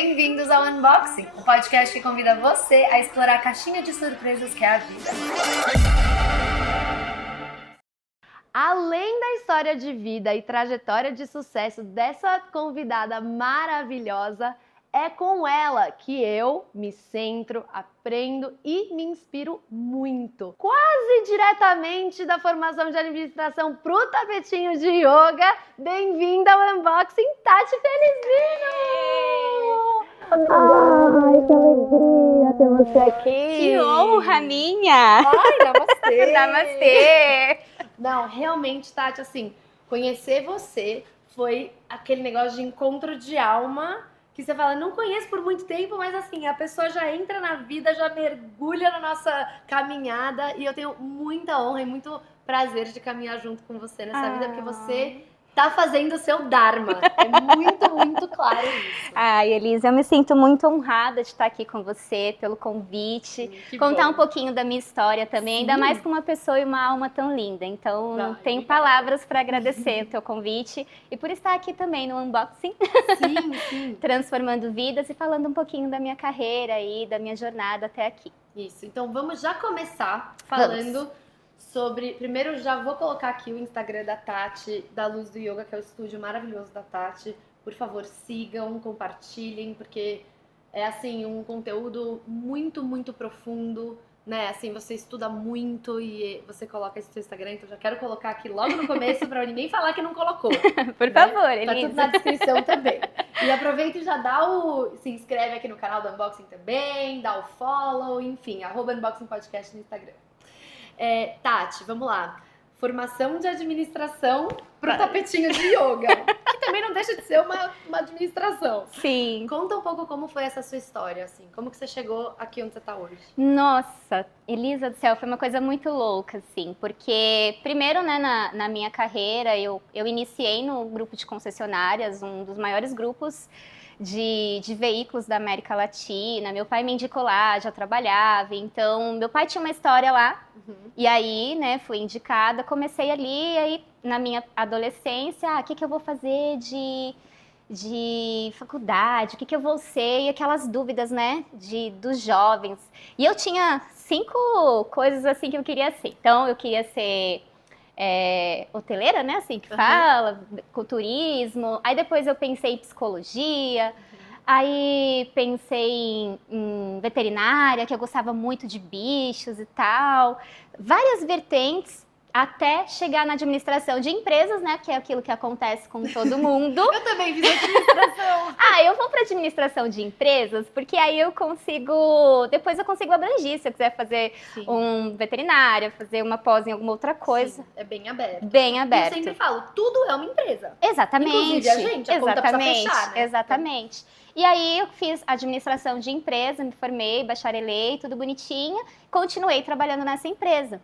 bem-vindos ao Unboxing, o podcast que convida você a explorar a caixinha de surpresas que é a vida. Além da história de vida e trajetória de sucesso dessa convidada maravilhosa, é com ela que eu me centro, aprendo e me inspiro muito. Quase diretamente da formação de administração pro tapetinho de yoga. Bem-vinda ao Unboxing, Tati Felizmino! Ai, que alegria ter você aqui! Que honra minha! Ai, namastê! Namastê! Não, realmente, Tati, assim, conhecer você foi aquele negócio de encontro de alma que você fala, não conheço por muito tempo, mas assim, a pessoa já entra na vida, já mergulha na nossa caminhada e eu tenho muita honra e muito prazer de caminhar junto com você nessa vida, porque você tá fazendo o seu Dharma. É muito, muito claro isso. Ai, Elisa, eu me sinto muito honrada de estar aqui com você, pelo convite. Contar um pouquinho da minha história também, ainda mais com uma pessoa e uma alma tão linda. Então, não tenho palavras para agradecer o teu convite e por estar aqui também no Unboxing. Sim. Transformando vidas e falando um pouquinho da minha carreira e da minha jornada até aqui. Isso, então vamos já começar falando sobre... Primeiro, já vou colocar aqui o Instagram da Tati, da Luz do Yoga, que é o estúdio maravilhoso da Tati. Por favor, sigam, compartilhem, porque é, assim, um conteúdo muito, muito profundo, né? Assim, você estuda muito e você coloca esse seu Instagram, então já quero colocar aqui logo no começo para ninguém falar que não colocou. Por favor, Elisa. Tá tudo na descrição também. E aproveita e já se inscreve aqui no canal do Unboxing também, dá o follow, enfim, @Unboxing Podcast no Instagram. Tati, vamos lá. Formação de administração pro tapetinho de yoga, que também não deixa de ser uma administração. Sim. Conta um pouco como foi essa sua história, assim, como que você chegou aqui onde você tá hoje? Nossa, Elisa do céu, foi uma coisa muito louca, assim, porque primeiro, né, na minha carreira, eu iniciei no grupo de concessionárias, um dos maiores grupos de veículos da América Latina. Meu pai me indicou lá, já trabalhava, então meu pai tinha uma história lá, e aí, né, fui indicada, comecei ali, e aí na minha adolescência, o que eu vou fazer de faculdade, o que eu vou ser, e aquelas dúvidas, né, dos jovens. E eu tinha 5 coisas assim que eu queria ser. Então, eu queria ser hoteleira, né, assim que fala, com turismo. Aí depois eu pensei em psicologia, aí pensei em veterinária, que eu gostava muito de bichos e tal. Várias vertentes. Até chegar na administração de empresas, né? Que é aquilo que acontece com todo mundo. Eu também fiz administração. Eu vou para administração de empresas, porque aí depois eu consigo abranger, se eu quiser fazer um veterinária, fazer uma pós em alguma outra coisa. Sim, é bem aberto. Bem aberto. E eu sempre falo, tudo é uma empresa. Exatamente. Inclusive a gente, a conta precisa fechar, né? Exatamente. E aí eu fiz administração de empresa, me formei, bacharelei, tudo bonitinho, continuei trabalhando nessa empresa.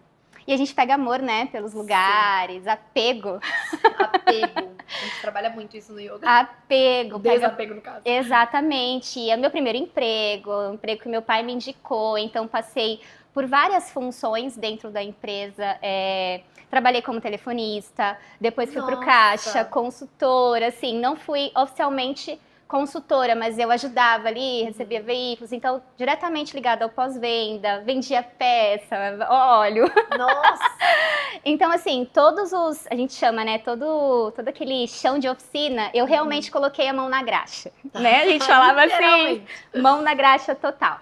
E a gente pega amor, né, pelos lugares, apego. A gente trabalha muito isso no yoga. Apego. Desapego, no caso. Exatamente. É o meu primeiro emprego, um emprego que meu pai me indicou. Então, passei por várias funções dentro da empresa. Trabalhei como telefonista, depois fui para o caixa, consultora. Assim, não fui oficialmente consultora, mas eu ajudava ali, recebia veículos, então diretamente ligada ao pós-venda, vendia peça, óleo. Nossa! Então, assim, a gente chama, né, todo aquele chão de oficina, eu realmente coloquei a mão na graxa, né? A gente falava assim, mão na graxa total.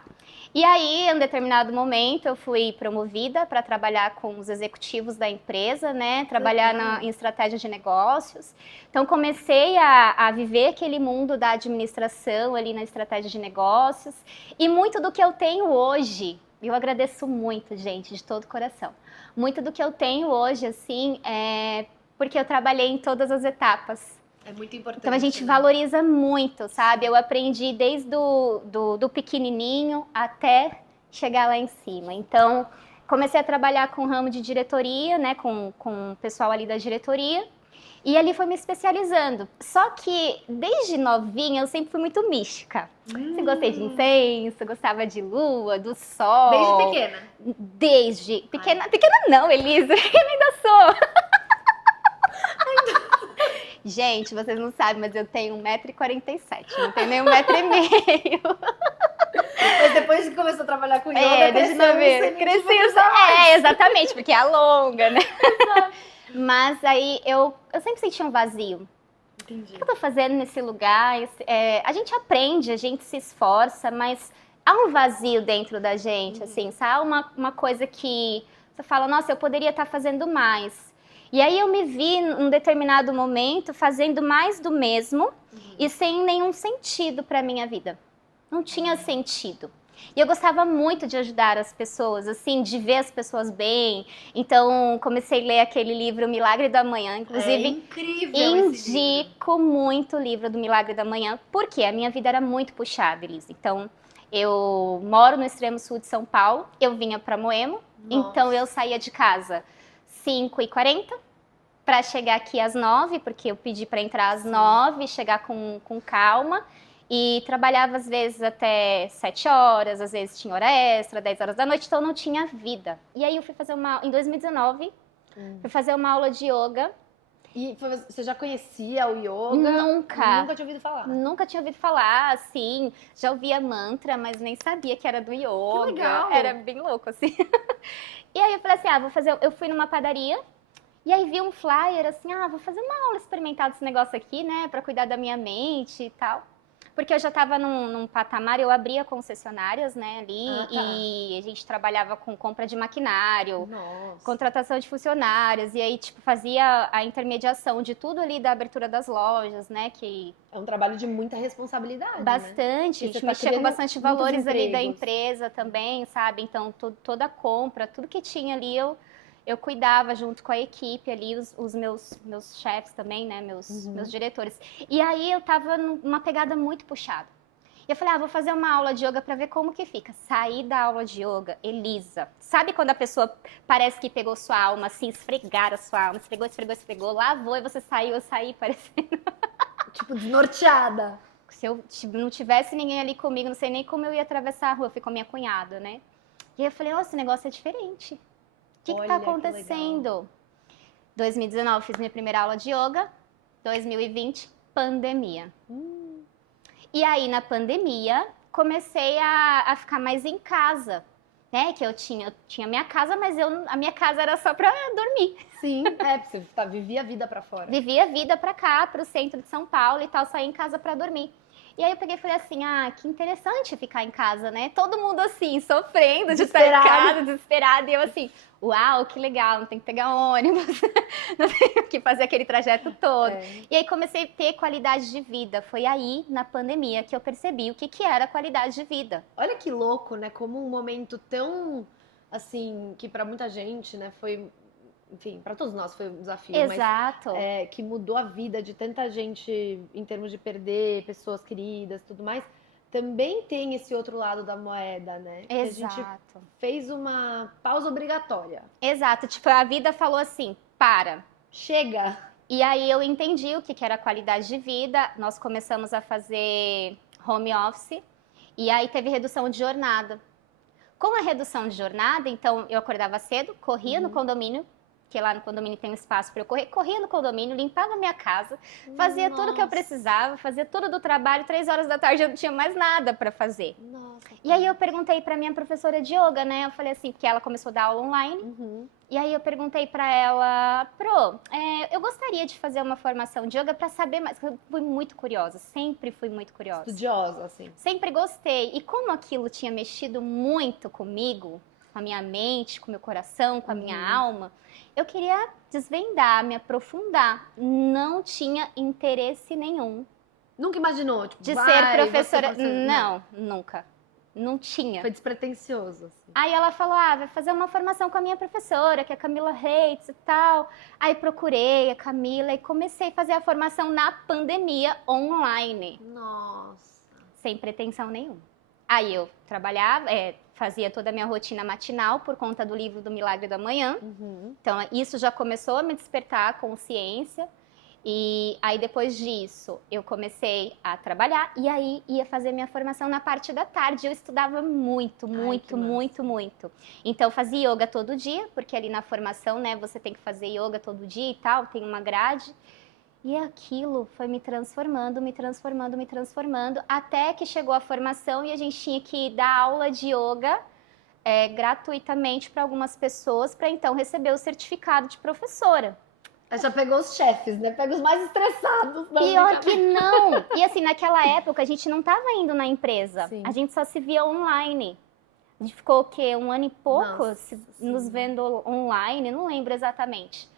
E aí, em um determinado momento, eu fui promovida para trabalhar com os executivos da empresa, né? Trabalhar em estratégia de negócios. Então, comecei a viver aquele mundo da administração ali na estratégia de negócios. E muito do que eu tenho hoje, eu agradeço muito, gente, de todo o coração. Muito do que eu tenho hoje, assim, é porque eu trabalhei em todas as etapas. É muito importante. Então a gente valoriza muito, sabe? Eu aprendi desde do pequenininho até chegar lá em cima. Então comecei a trabalhar com o ramo de diretoria, né? Com o pessoal ali da diretoria. E ali foi me especializando. Só que desde novinha eu sempre fui muito mística. Sempre gostei de incenso, gostava de lua, do sol. Desde pequena? Desde pequena. Pequena não, Elisa. Pequena ainda sou. Gente, vocês não sabem, mas eu tenho 1,47 m, não tenho nem 1,5 m. Mas depois que começou a trabalhar com yoga, deixa eu ver. Exatamente, porque é alonga, né? Mas aí eu sempre senti um vazio. Entendi. O que eu tô fazendo nesse lugar? A gente aprende, a gente se esforça, mas há um vazio dentro da gente, assim, sabe? Uma coisa que você fala, nossa, eu poderia estar fazendo mais. E aí eu me vi, num determinado momento, fazendo mais do mesmo e sem nenhum sentido para minha vida. Não tinha sentido. E eu gostava muito de ajudar as pessoas, assim, de ver as pessoas bem. Então, comecei a ler aquele livro, O Milagre da Manhã. Inclusive, incrível indico muito o livro do Milagre da Manhã, porque a minha vida era muito puxada, Elisa. Então, eu moro no extremo sul de São Paulo, eu vinha para Moema, então eu saía de casa 5h40 para chegar aqui às 9h, porque eu pedi para entrar às 9h, chegar com calma. E trabalhava às vezes até 7 horas, às vezes tinha hora extra, 10 horas da noite, então não tinha vida. E aí eu fui fazer em 2019, fui fazer uma aula de yoga. E você já conhecia o yoga? Nunca tinha ouvido falar? Nunca tinha ouvido falar, assim, já ouvia mantra, mas nem sabia que era do yoga. Que legal! Era bem louco, assim. E aí eu falei assim, eu fui numa padaria, e aí vi um flyer, assim, vou fazer uma aula experimental desse negócio aqui, né, pra cuidar da minha mente e tal. Porque eu já estava num patamar, eu abria concessionárias, né, ali, e a gente trabalhava com compra de maquinário, contratação de funcionários, e aí, tipo, fazia a intermediação de tudo ali da abertura das lojas, né, que... É um trabalho de muita responsabilidade, bastante, né? a gente mexia com bastante valores ali da empresa também, sabe? Então, toda a compra, tudo que tinha ali, eu cuidava junto com a equipe ali, os meus chefes também, né, meus diretores. E aí eu tava numa pegada muito puxada. E eu falei, vou fazer uma aula de yoga pra ver como que fica. Saí da aula de yoga, Elisa. Sabe quando a pessoa parece que pegou sua alma, assim, esfregar a sua alma, esfregou, lavou e você saiu, eu saí parecendo... Tipo, desnorteada. Se eu não tivesse ninguém ali comigo, não sei nem como eu ia atravessar a rua, eu fui com a minha cunhada, né? E aí eu falei, esse negócio é diferente. O que tá acontecendo? 2019 fiz minha primeira aula de yoga, 2020 pandemia. E aí na pandemia comecei a ficar mais em casa, né? Que eu tinha minha casa, mas a minha casa era só pra dormir. Sim, você vivia a vida pra fora. Vivia a vida pra cá, pro centro de São Paulo e tal, saía em casa pra dormir. E aí eu peguei e falei assim, que interessante ficar em casa, né? Todo mundo assim, sofrendo de estar em casa, desesperado. E eu assim, uau, que legal, não tem que pegar ônibus, não tem que fazer aquele trajeto todo. E aí comecei a ter qualidade de vida. Foi aí, na pandemia, que eu percebi o que era qualidade de vida. Olha que louco, né? Como um momento tão, assim, que pra muita gente, né, foi... Enfim, para todos nós foi um desafio, Exato. mas que mudou a vida de tanta gente em termos de perder pessoas queridas e tudo mais. Também tem esse outro lado da moeda, né? Exato. Que a gente fez uma pausa obrigatória. Exato, tipo, a vida falou assim, para. Chega! E aí eu entendi o que era qualidade de vida, nós começamos a fazer home office, e aí teve redução de jornada. Com a redução de jornada, então eu acordava cedo, corria no condomínio, que lá no condomínio tem um espaço para eu corria no condomínio, limpava a minha casa, fazia tudo que eu precisava, fazia tudo do trabalho, 3 horas da tarde eu não tinha mais nada para fazer. E aí eu perguntei para minha professora de yoga, né, eu falei assim, porque ela começou a dar aula online, e aí eu perguntei para ela, eu gostaria de fazer uma formação de yoga para saber mais, eu fui muito curiosa, sempre fui muito curiosa. Estudiosa, assim. Sempre gostei, e como aquilo tinha mexido muito comigo, com a minha mente, com o meu coração, com a minha alma, eu queria desvendar, me aprofundar. Não tinha interesse nenhum. Nunca imaginou, tipo, de ser professora? Não, nunca. Não tinha. Foi despretensioso, assim. Aí ela falou, vai fazer uma formação com a minha professora, que é a Camila Reitz e tal. Aí procurei a Camila e comecei a fazer a formação na pandemia online. Nossa. Sem pretensão nenhuma. Aí eu trabalhava, fazia toda a minha rotina matinal por conta do livro do Milagre da Manhã. Então, isso já começou a me despertar a consciência. E aí, depois disso, eu comecei a trabalhar. E aí, ia fazer minha formação na parte da tarde. Eu estudava muito. Então, eu fazia yoga todo dia, porque ali na formação, né, você tem que fazer yoga todo dia e tal, tem uma grade. E aquilo foi me transformando, me transformando, me transformando, até que chegou a formação e a gente tinha que dar aula de yoga gratuitamente para algumas pessoas, para então receber o certificado de professora. Aí já pegou os chefes, né? Pega os mais estressados. Pior que não! E assim, naquela época a gente não estava indo na empresa, Sim. a gente só se via online. A gente ficou o quê? 1 ano e pouco Nossa, nos vendo online, não lembro exatamente.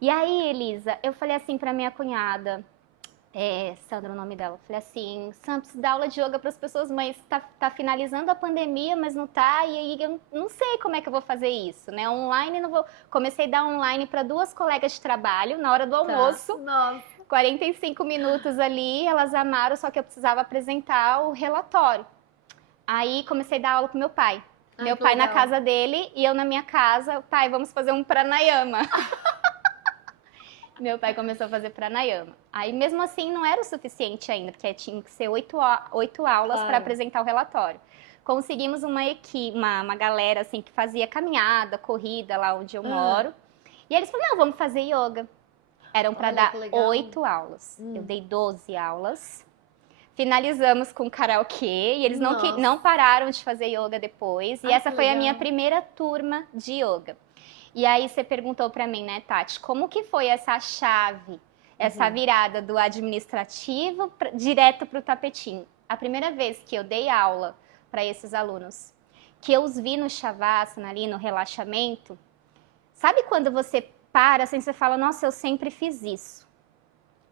E aí, Elisa, eu falei assim pra minha cunhada, Sandra, o nome dela, eu falei assim, Sam, preciso dar aula de yoga para as pessoas, mas tá finalizando a pandemia, mas não tá, e aí eu não sei como é que eu vou fazer isso, né? Online, não vou. Comecei a dar online para 2 colegas de trabalho na hora do almoço. Nossa. 45 minutos ali, elas amaram, só que eu precisava apresentar o relatório. Aí comecei a dar aula com meu pai. Meu pai na casa dele e eu na minha casa. Pai, vamos fazer um pranayama. Meu pai começou a fazer pranayama. Aí mesmo assim não era o suficiente ainda, porque tinha que ser 8 aulas para apresentar o relatório. Conseguimos uma galera assim que fazia caminhada, corrida lá onde eu moro. E eles falaram, não, vamos fazer yoga. Eram para dar 8 aulas. Eu dei 12 aulas. Finalizamos com karaokê e eles não pararam de fazer yoga depois. E essa foi a minha primeira turma de yoga. E aí você perguntou para mim, né, Tati, como que foi essa chave, essa virada do administrativo direto para o tapetinho? A primeira vez que eu dei aula para esses alunos, que eu os vi no Shavasana ali, no relaxamento, sabe quando você para assim, você fala, nossa, eu sempre fiz isso.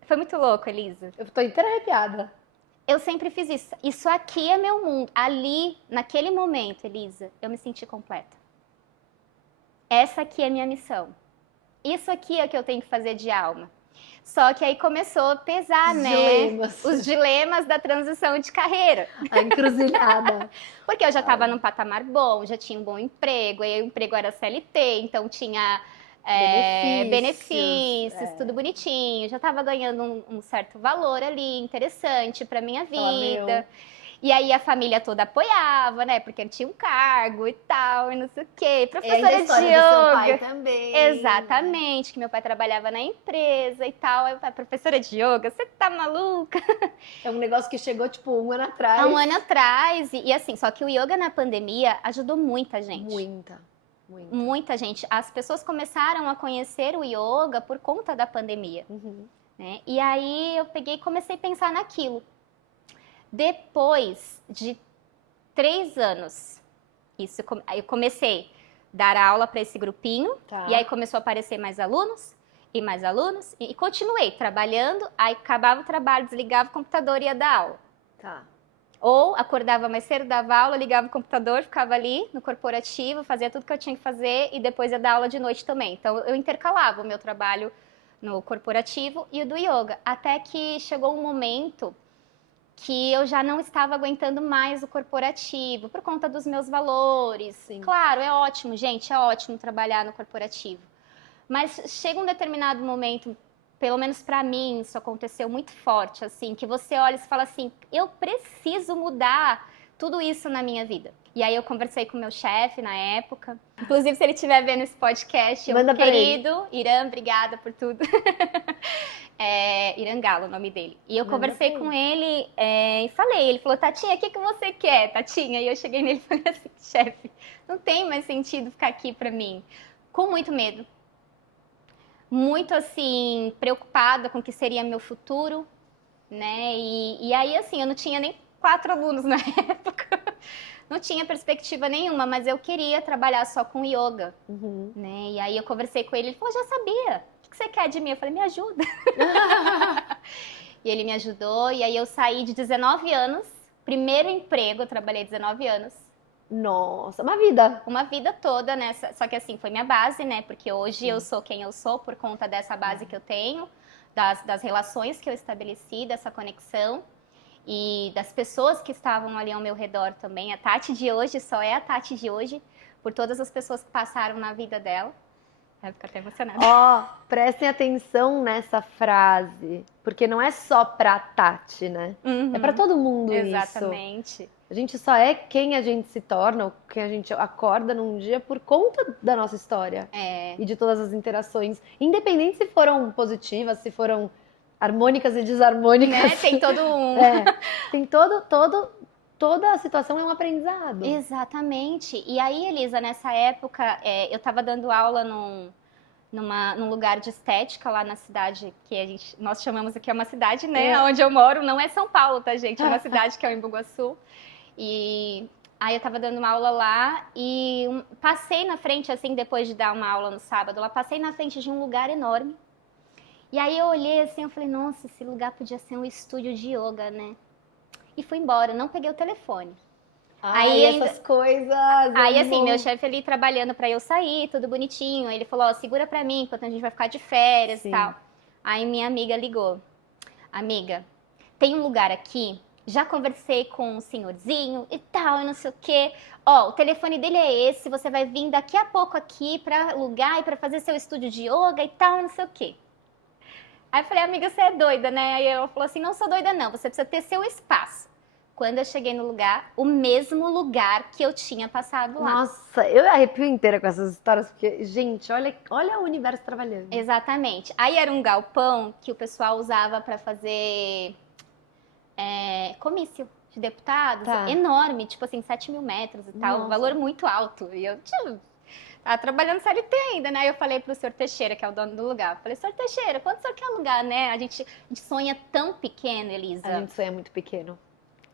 Foi muito louco, Elisa. Eu tô inteira arrepiada. Eu sempre fiz isso. Isso aqui é meu mundo. Ali, naquele momento, Elisa, eu me senti completa. Essa aqui é minha missão. Isso aqui é o que eu tenho que fazer de alma. Só que aí começou a pesar, os dilemas da transição de carreira. A encruzilhada. Porque eu já estava num patamar bom, já tinha um bom emprego, aí o emprego era CLT, então tinha benefícios, tudo bonitinho. Já estava ganhando um certo valor ali, interessante para minha vida. E aí a família toda apoiava, né? Porque eu tinha um cargo e tal, e não sei o quê. Professora de yoga. Do seu pai também. Exatamente, que meu pai trabalhava na empresa e tal. Aí eu falei, professora de yoga, você tá maluca? É um negócio que chegou, tipo, 1 ano atrás. Há 1 ano atrás. E assim, só que o yoga na pandemia ajudou muita gente. Muita gente. As pessoas começaram a conhecer o yoga por conta da pandemia. Né? E aí eu peguei e comecei a pensar naquilo. Depois de 3 anos, eu comecei a dar aula para esse grupinho, e aí começou a aparecer mais alunos, e continuei trabalhando, aí acabava o trabalho, desligava o computador e ia dar aula. Ou acordava mais cedo, dava aula, ligava o computador, ficava ali no corporativo, fazia tudo que eu tinha que fazer, e depois ia dar aula de noite também. Então eu intercalava o meu trabalho no corporativo e o do yoga, até que chegou um momento que eu já não estava aguentando mais o corporativo, por conta dos meus valores. Sim. Claro, é ótimo, gente, é ótimo trabalhar no corporativo. Mas chega um determinado momento, pelo menos para mim, isso aconteceu muito forte, assim, que você olha e fala assim, eu preciso mudar tudo isso na minha vida. E aí eu conversei com o meu chefe na época. Inclusive, se ele estiver vendo esse podcast, meu querido Irã, obrigada por tudo. Irã Galo, o nome dele. E eu conversei com ele e falei, ele falou, Tatinha, o que você quer, Tatinha? E eu cheguei nele e falei assim, chefe, não tem mais sentido ficar aqui pra mim. Com muito medo. Muito, assim, preocupada com o que seria meu futuro, né? E aí, assim, eu não tinha nem 4 alunos na época. Não tinha perspectiva nenhuma, mas eu queria trabalhar só com yoga, né? E aí eu conversei com ele falou, já sabia. O que você quer de mim? Eu falei, me ajuda. E ele me ajudou, e aí eu saí de 19 anos, primeiro emprego, eu trabalhei 19 anos. Nossa, uma vida. Uma vida toda, né? Só que assim, foi minha base, né? Porque hoje eu sou quem eu sou por conta dessa base que eu tenho, das relações que eu estabeleci, dessa conexão. E das pessoas que estavam ali ao meu redor também. A Tati de hoje só é a Tati de hoje por todas as pessoas que passaram na vida dela. Eu fico até emocionada. Prestem atenção nessa frase, porque não é só pra Tati, né? É pra todo mundo. Exatamente. Isso. A gente só é quem a gente se torna, ou quem a gente acorda num dia por conta da nossa história. E de todas as interações, independente se foram positivas, se foram harmônicas e desarmônicas. Né? Tem todo um... Tem toda a situação é um aprendizado. Exatamente. E aí, Elisa, nessa época, eu estava dando aula num lugar de estética lá na cidade, que nós chamamos aqui, é uma cidade, né? Onde eu moro, não é São Paulo, tá, gente? É uma cidade que é o Embu-Guaçu. E aí eu tava dando uma aula lá e passei na frente, assim, depois de dar uma aula no sábado, lá passei na frente de um lugar enorme. E aí eu olhei assim, eu falei, nossa, esse lugar podia ser um estúdio de yoga, né? E fui embora, não peguei o telefone. Aí essas coisas... Aí assim, meu chefe ali trabalhando pra eu sair, tudo bonitinho. Ele falou, ó, segura pra mim, enquanto a gente vai ficar de férias e tal. Aí minha amiga ligou. Amiga, tem um lugar aqui, já conversei com um senhorzinho e tal, e não sei o quê. Ó, o telefone dele é esse, você vai vir daqui a pouco aqui pra alugar e pra fazer seu estúdio de yoga e tal, e não sei o quê. Aí eu falei, amiga, você é doida, né? Aí ela falou assim, não sou doida não, você precisa ter seu espaço. Quando eu cheguei no lugar, o mesmo lugar que eu tinha passado lá. Nossa, eu arrepio inteira com essas histórias, porque, gente, olha o universo trabalhando. Exatamente. Aí era um galpão que o pessoal usava para fazer comício de deputados, enorme, tipo assim, 7.000 metros e tal, um valor muito alto. E eu tava trabalhando CLT ainda, né? Aí eu falei pro senhor Teixeira, que é o dono do lugar, eu falei, senhor Teixeira, quanto o senhor quer alugar, né? A gente sonha tão pequeno, Elisa. A gente sonha muito pequeno.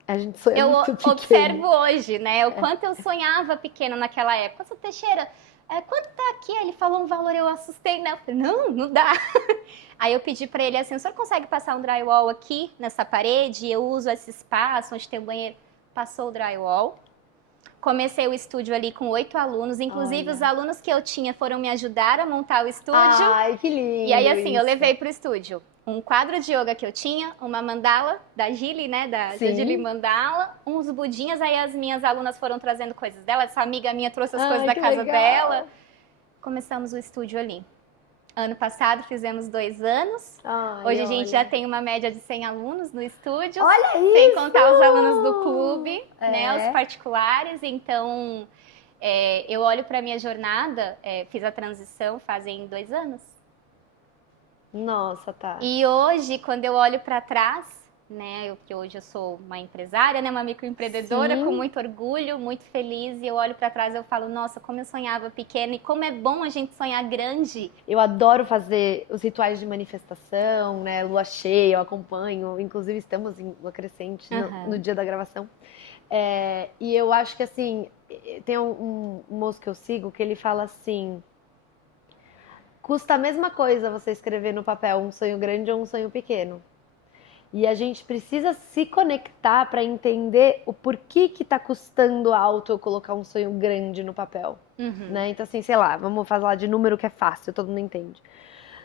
A gente sonha muito pequeno. Eu observo hoje, né? O quanto eu sonhava pequeno naquela época. Senhor Teixeira, quanto tá aqui? Ele falou um valor, eu assustei, né? Eu falei, não dá. Aí eu pedi pra ele assim, o senhor consegue passar um drywall aqui nessa parede? Eu uso esse espaço onde tem o banheiro. Passou o drywall. Comecei o estúdio ali com 8 alunos. Inclusive, os alunos que eu tinha foram me ajudar a montar o estúdio. Ai, que lindo. E aí, assim, eu levei pro estúdio um quadro de yoga que eu tinha, uma mandala da Gili, né? Da Gili Mandala, uns budinhas. Aí as minhas alunas foram trazendo coisas dela. Essa amiga minha trouxe as coisas da casa dela. Começamos o estúdio ali. Ano passado fizemos 2 anos. Hoje a gente já tem uma média de 100 alunos no estúdio. Olha isso! Sem contar os alunos do clube, né? Os particulares. Então, eu olho para minha jornada, fiz a transição fazem 2 anos. Nossa, tá. E hoje, quando eu olho para trás, né, que hoje eu sou uma empresária, né, uma microempreendedora com muito orgulho, muito feliz, e eu olho para trás e eu falo, nossa, como eu sonhava pequena e como é bom a gente sonhar grande. Eu adoro fazer os rituais de manifestação, né, lua cheia, eu acompanho, inclusive estamos em lua crescente no dia da gravação. E eu acho que assim, tem um moço que eu sigo que ele fala assim, custa a mesma coisa você escrever no papel um sonho grande ou um sonho pequeno. E a gente precisa se conectar para entender o porquê que tá custando alto eu colocar um sonho grande no papel. Né? Então, assim, sei lá, vamos falar de número que é fácil, todo mundo entende.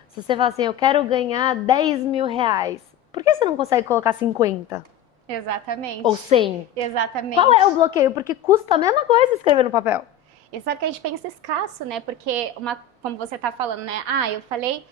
Se você fala assim, eu quero ganhar 10 mil reais, por que você não consegue colocar 50? Exatamente. Ou 100? Exatamente. Qual é o bloqueio? Porque custa a mesma coisa escrever no papel. E só que a gente pensa escasso, né? Porque, como você tá falando, né? Eu falei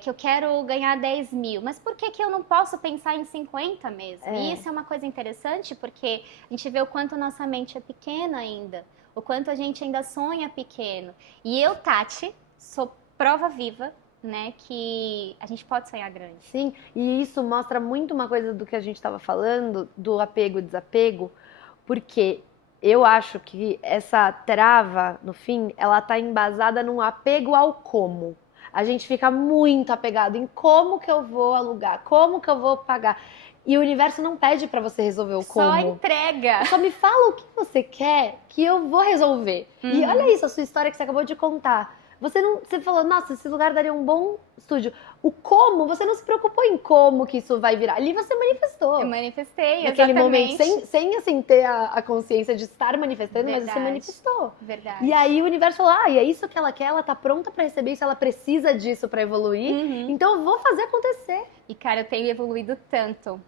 que eu quero ganhar 10 mil, mas por que eu não posso pensar em 50 mesmo? E isso é uma coisa interessante, porque a gente vê o quanto nossa mente é pequena ainda, o quanto a gente ainda sonha pequeno. E eu, Tati, sou prova viva, né, que a gente pode sonhar grande. Sim, e isso mostra muito uma coisa do que a gente estava falando, do apego e desapego, porque eu acho que essa trava, no fim, ela tá embasada num apego ao como. A gente fica muito apegado em como que eu vou alugar, como que eu vou pagar. E o universo não pede pra você resolver o como. Só entrega. Só me fala o que você quer que eu vou resolver. E olha isso, a sua história que você acabou de contar. Você falou, nossa, esse lugar daria um bom estúdio. O como, você não se preocupou em como que isso vai virar. Ali você manifestou. Eu manifestei, naquele exatamente. momento, sem assim, ter a consciência de estar manifestando, mas você manifestou. Verdade. E aí o universo falou, e é isso que ela quer, ela tá pronta pra receber isso, ela precisa disso pra evoluir. Então eu vou fazer acontecer. E cara, eu tenho evoluído tanto,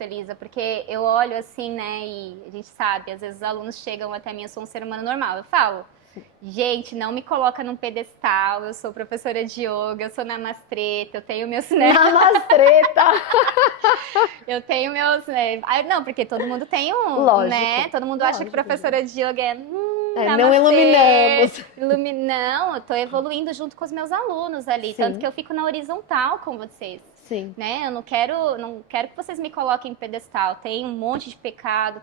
Elisa, porque eu olho assim, né, e a gente sabe, às vezes os alunos chegam até mim, eu sou um ser humano normal, eu falo, gente, não me coloca num pedestal, eu sou professora de yoga, eu sou namastreta, eu tenho meus... Né? Namastreta! Eu tenho meus... Né? Não, porque todo mundo tem um, lógico, né? Todo mundo acha que professora de yoga é... namastê. Não iluminamos. Não, eu tô evoluindo junto com os meus alunos ali. Sim. Tanto que eu fico na horizontal com vocês. Sim. Né? Eu não quero que vocês me coloquem em pedestal. Tem um monte de pecado,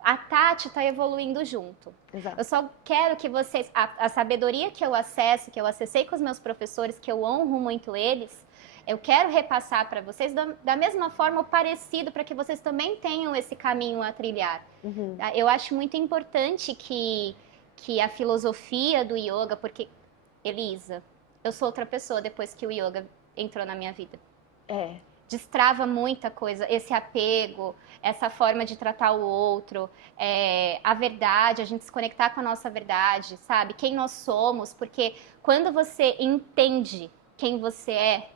a Tati tá evoluindo junto. Exato. Eu só quero que vocês, a sabedoria que eu acesso, que eu acessei com os meus professores, que eu honro muito eles, eu quero repassar para vocês da mesma forma ou parecido, para que vocês também tenham esse caminho a trilhar. Uhum. Eu acho muito importante que a filosofia do yoga, porque, Elisa, eu sou outra pessoa depois que o yoga entrou na minha vida. Destrava muita coisa, esse apego, essa forma de tratar o outro, a verdade, a gente se conectar com a nossa verdade, sabe? Quem nós somos, porque quando você entende quem você é,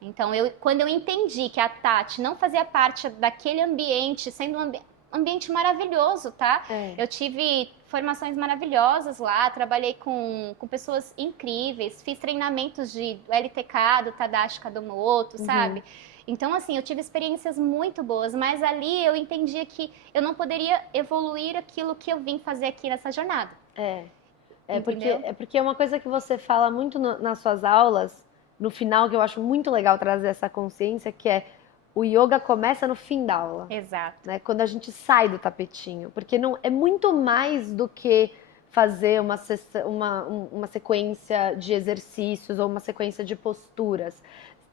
então quando eu entendi que a Tati não fazia parte daquele ambiente, sendo um ambiente maravilhoso, tá? Eu tive formações maravilhosas lá, trabalhei com pessoas incríveis, fiz treinamentos do LTK, do Tadashi Kadomoto, sabe? Então, assim, eu tive experiências muito boas, mas ali eu entendia que eu não poderia evoluir aquilo que eu vim fazer aqui nessa jornada. Porque é uma coisa que você fala muito nas suas aulas, no final, que eu acho muito legal trazer essa consciência, que é o yoga começa no fim da aula. Exato. Né? Quando a gente sai do tapetinho. Porque não, é muito mais do que fazer uma sequência de exercícios ou uma sequência de posturas.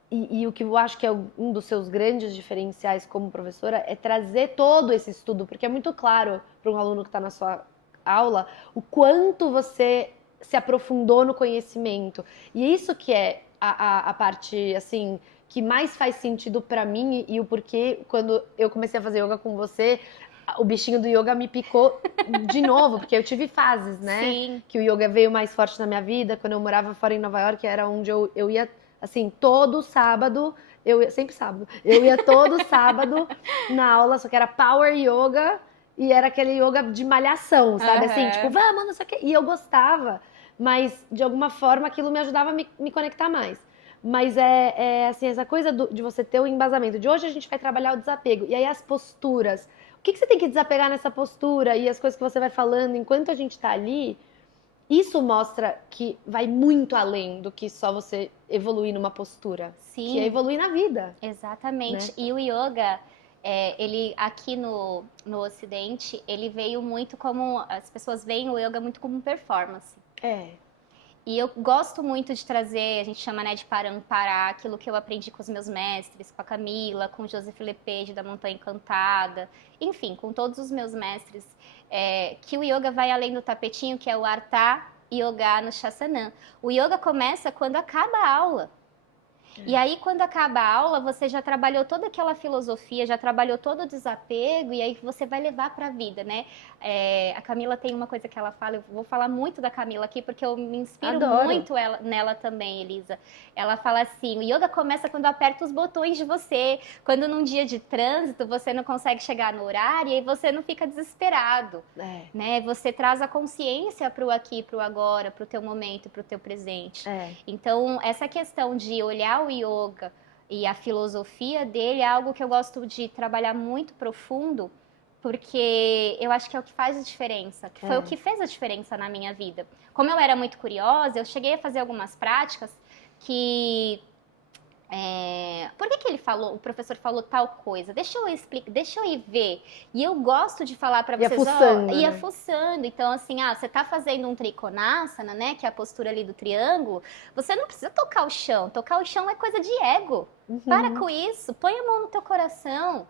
E o que eu acho que é um dos seus grandes diferenciais como professora é trazer todo esse estudo, porque é muito claro para um aluno que está na sua aula o quanto você se aprofundou no conhecimento. E isso que é a parte, assim, que mais faz sentido para mim e o porquê, quando eu comecei a fazer yoga com você, o bichinho do yoga me picou de novo, porque eu tive fases, né? Sim. Que o yoga veio mais forte na minha vida, quando eu morava fora em Nova York, era onde eu ia, assim, todo sábado, sempre sábado, eu ia todo sábado na aula, só que era power yoga, e era aquele yoga de malhação, sabe? Assim, tipo, vamos, não sei o quê. E eu gostava, mas de alguma forma aquilo me ajudava a me conectar mais. Mas assim, essa coisa de você ter o embasamento. De hoje a gente vai trabalhar o desapego. E aí as posturas. O que você tem que desapegar nessa postura? E as coisas que você vai falando enquanto a gente tá ali. Isso mostra que vai muito além do que só você evoluir numa postura. Sim. Que é evoluir na vida. Exatamente. Né? E o yoga, ele aqui no Ocidente, ele veio muito como... As pessoas veem o yoga muito como performance. E eu gosto muito de trazer, a gente chama, né, de Parampara, aquilo que eu aprendi com os meus mestres, com a Camila, com o Joseph Lepage da Montanha Encantada, enfim, com todos os meus mestres, que o yoga vai além do tapetinho, que é o Artha Yoga no Shasana. O yoga começa quando acaba a aula. E aí, quando acaba a aula, você já trabalhou toda aquela filosofia, já trabalhou todo o desapego, e aí você vai levar para a vida, né? A Camila tem uma coisa que ela fala, eu vou falar muito da Camila aqui, porque eu me inspiro muito nela também, Elisa. Ela fala assim, o yoga começa quando aperta os botões de você, quando num dia de trânsito você não consegue chegar no horário, e aí você não fica desesperado, né? Você traz a consciência para o aqui, para o agora, para o teu momento, para o teu presente. Então, essa questão de olhar o yoga e a filosofia dele é algo que eu gosto de trabalhar muito profundo, porque eu acho que é o que faz a diferença, que foi o que fez a diferença na minha vida. Como eu era muito curiosa, eu cheguei a fazer algumas práticas que... por que o professor falou tal coisa? Deixa eu explicar, deixa eu ir ver. E eu gosto de falar para vocês, ia fuçando. Então, assim, você tá fazendo um Trikonasana, né, que é a postura ali do triângulo, você não precisa tocar o chão. Tocar o chão é coisa de ego. Para com isso, põe a mão no teu coração,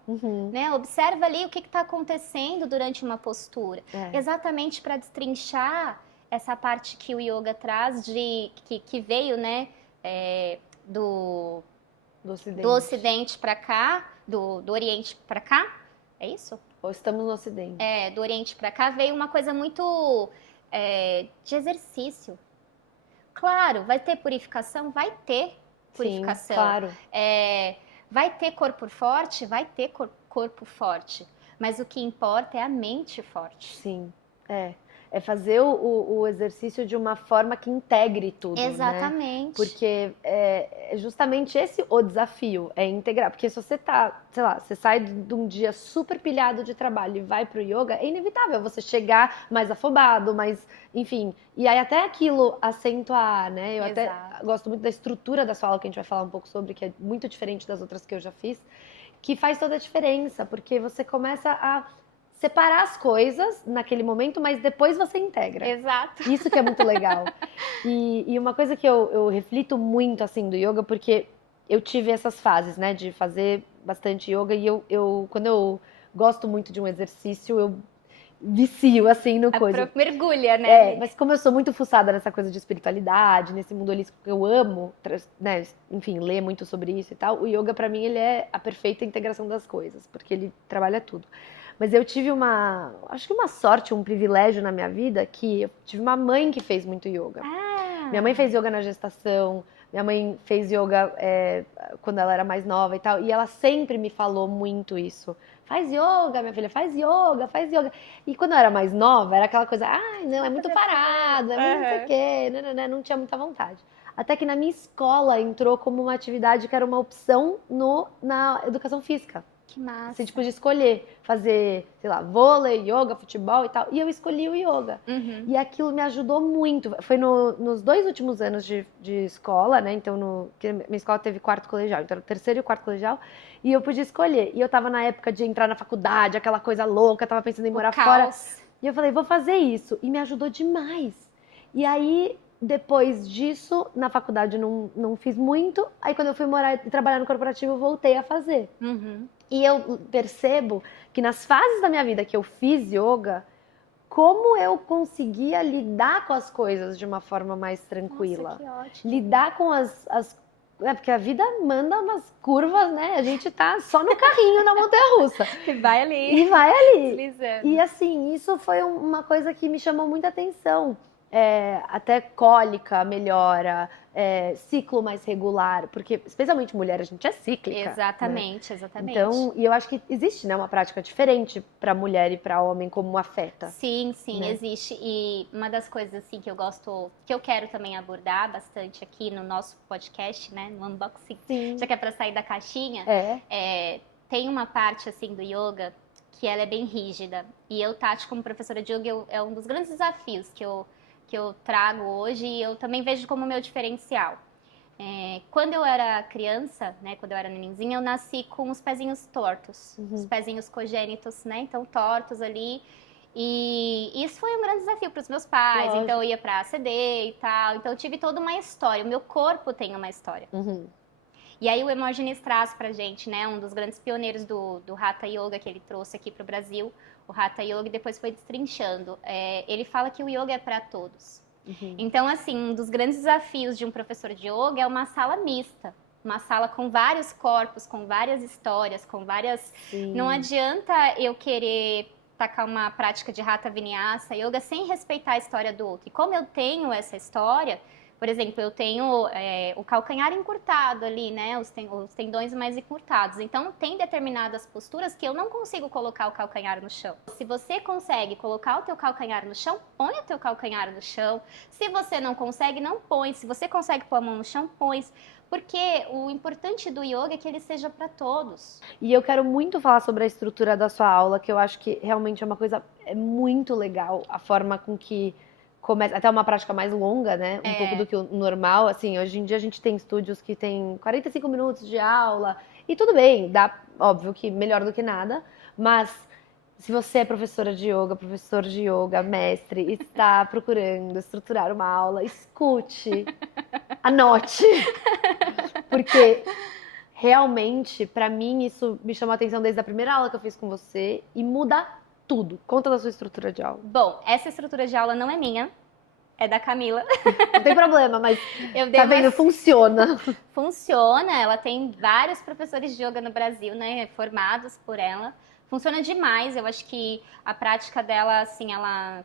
né? Observa ali o que está acontecendo durante uma postura. Exatamente para destrinchar essa parte que o yoga traz, que veio, né, do Ocidente para cá, do Oriente para cá, é isso? Ou estamos no Ocidente. Do Oriente para cá veio uma coisa muito de exercício. Claro, vai ter purificação? Vai ter purificação. Sim, claro. Vai ter corpo forte? Vai ter corpo forte. Mas o que importa é a mente forte. Sim, é fazer o exercício de uma forma que integre tudo, né? Exatamente. Porque é justamente esse o desafio, é integrar. Porque se você tá, sei lá, você sai de um dia super pilhado de trabalho e vai pro yoga, é inevitável você chegar mais afobado, mais, enfim. E aí até aquilo acentuar, né? Eu até Exato. gosto muito da estrutura da sua aula, que a gente vai falar um pouco sobre, que é muito diferente das outras que eu já fiz, que faz toda a diferença, porque você começa a separar as coisas naquele momento, mas depois você integra. Exato. Isso que é muito legal. E uma coisa que eu reflito muito, assim, do yoga, porque eu tive essas fases, né, de fazer bastante yoga, e quando eu gosto muito de um exercício, eu vicio, assim, no coisa. Mergulha, né? Mas como eu sou muito fuçada nessa coisa de espiritualidade, nesse mundo holístico que eu amo, né, enfim, ler muito sobre isso e tal, o yoga pra mim ele é a perfeita integração das coisas, porque ele trabalha tudo. Mas eu tive acho que uma sorte, um privilégio na minha vida, que eu tive uma mãe que fez muito yoga. Minha mãe fez yoga na gestação, minha mãe fez yoga quando ela era mais nova e tal, e ela sempre me falou muito isso. Faz yoga, minha filha, faz yoga, faz yoga. E quando eu era mais nova, era aquela coisa, ai, não, é muito parado, é muito não sei o quê, não tinha muita vontade. Até que na minha escola entrou como uma atividade que era uma opção na educação física. Que massa. Você podia escolher fazer, sei lá, vôlei, yoga, futebol e tal. E eu escolhi o yoga. Uhum. E aquilo me ajudou muito. Foi nos 2 últimos anos de escola, né? Então, minha escola teve 4º colegial. Então, era o 3º e o 4º colegial. E eu podia escolher. E eu tava na época de entrar na faculdade, aquela coisa louca. Tava pensando em morar fora. E eu falei, vou fazer isso. E me ajudou demais. E aí, depois disso, na faculdade não fiz muito. Aí, quando eu fui morar e trabalhar no corporativo, eu voltei a fazer. Uhum. E eu percebo que nas fases da minha vida que eu fiz yoga, como eu conseguia lidar com as coisas de uma forma mais tranquila. Nossa, que ótimo. Lidar com porque a vida manda umas curvas, né? A gente tá só no carrinho da montanha-russa. E vai ali. E vai ali. Deslizando. E assim, isso foi uma coisa que me chamou muita atenção. Até cólica melhora, ciclo mais regular, porque especialmente mulher, a gente é cíclica. Exatamente, né? Exatamente. Então, e eu acho que existe, né, uma prática diferente para mulher e para homem, como afeta. Sim, né? existe. E uma das coisas assim que eu quero também abordar bastante aqui no nosso podcast, né, no unboxing, Sim. já que é para sair da caixinha, tem uma parte assim do yoga que ela é bem rígida. E eu, Tati, como professora de yoga, é um dos grandes desafios que eu trago hoje e eu também vejo como meu diferencial. Quando eu era criança, né, quando eu era nenenzinha, eu nasci com os pezinhos tortos, os pezinhos congênitos, né, então tortos ali. E isso foi um grande desafio para os meus pais. Lógico. Então eu ia para ACD e tal, então eu tive toda uma história, o meu corpo tem uma história. E aí o Hermógenes traz pra gente, né, um dos grandes pioneiros do Hatha Yoga que ele trouxe aqui pro Brasil, o Hatha Yoga, e depois foi destrinchando. Ele fala que o yoga é para todos. Então, assim, um dos grandes desafios de um professor de yoga é uma sala mista. Uma sala com vários corpos, com várias histórias, com várias... Sim. Não adianta eu querer tacar uma prática de Hatha Vinyasa Yoga sem respeitar a história do outro. E como eu tenho essa história... Por exemplo, eu tenho o calcanhar encurtado ali, né? Os tendões mais encurtados. Então, tem determinadas posturas que eu não consigo colocar o calcanhar no chão. Se você consegue colocar o teu calcanhar no chão, põe o teu calcanhar no chão. Se você não consegue, não põe. Se você consegue pôr a mão no chão, põe. Porque o importante do yoga é que ele seja para todos. E eu quero muito falar sobre a estrutura da sua aula, que eu acho que realmente é uma coisa muito legal. A forma com que... começa até uma prática mais longa, né? Um pouco do que o normal. Assim, hoje em dia a gente tem estúdios que tem 45 minutos de aula. E tudo bem, dá, óbvio que melhor do que nada. Mas se você é professora de yoga, professor de yoga, mestre, e está procurando estruturar uma aula, escute, anote. Porque realmente, pra mim, isso me chamou a atenção desde a primeira aula que eu fiz com você. E muda tudo. Conta da sua estrutura de aula. Bom, essa estrutura de aula não é minha, é da Camila. Não tem problema, mas tá vendo? Funciona. Funciona, ela tem vários professores de yoga no Brasil, né, formados por ela. Funciona demais, eu acho que a prática dela, assim,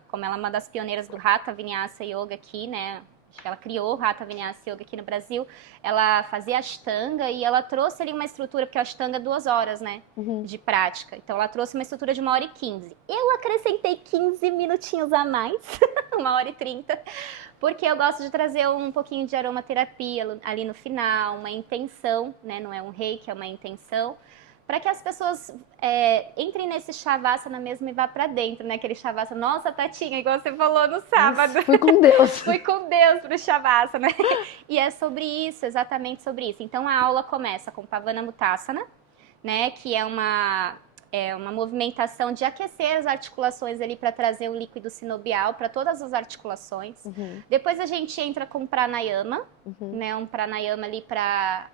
como ela é uma das pioneiras do Hatha Vinyasa Yoga aqui, né, acho que ela criou o Hatha Vinyasa Yoga aqui no Brasil, ela fazia Ashtanga e ela trouxe ali uma estrutura, porque a Ashtanga é 2 horas, né, de prática. Então ela trouxe uma estrutura de 1h15. Eu acrescentei 15 minutinhos a mais, 1h30, porque eu gosto de trazer um pouquinho de aromaterapia ali no final, uma intenção, né, não é um reiki, é uma intenção, para que as pessoas entrem nesse Shavasana mesmo e vá para dentro, né? Aquele Shavasana, nossa, Tatinha, igual você falou no sábado. Fui com Deus. Fui com Deus pro Shavasana. E é sobre isso, exatamente sobre isso. Então a aula começa com Pavanamuttasana, né? Que é uma movimentação de aquecer as articulações ali para trazer o líquido sinobial para todas as articulações. Depois a gente entra com Pranayama, né, um Pranayama ali para